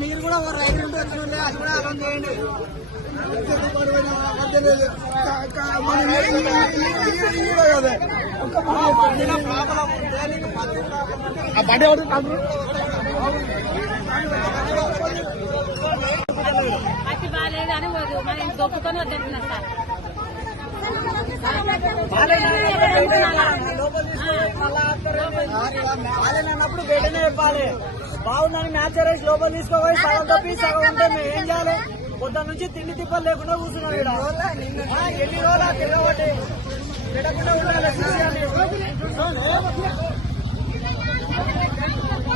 మీరు కూడా రైతు నుండి వచ్చిన అది కూడా అర్థం చేయండి. బండి అతి బాగాలేదు అని మనం దొక్కుకొని వద్దంటున్నాం సార్. అన్నప్పుడు బయటనే చెప్పాలి. బాగుందని మ్యాచరేజ్ లోపల తీసుకోవాలి. సగం తప్పి సగం ఉంటే మేము ఏం చేయాలి? పొద్దున్న నుంచి తిండి తిప్పలు లేకుండా కూర్చున్నాం. ఎన్ని రోజులు తిరగబట్టి పెట్టకుండా ఉండాలి.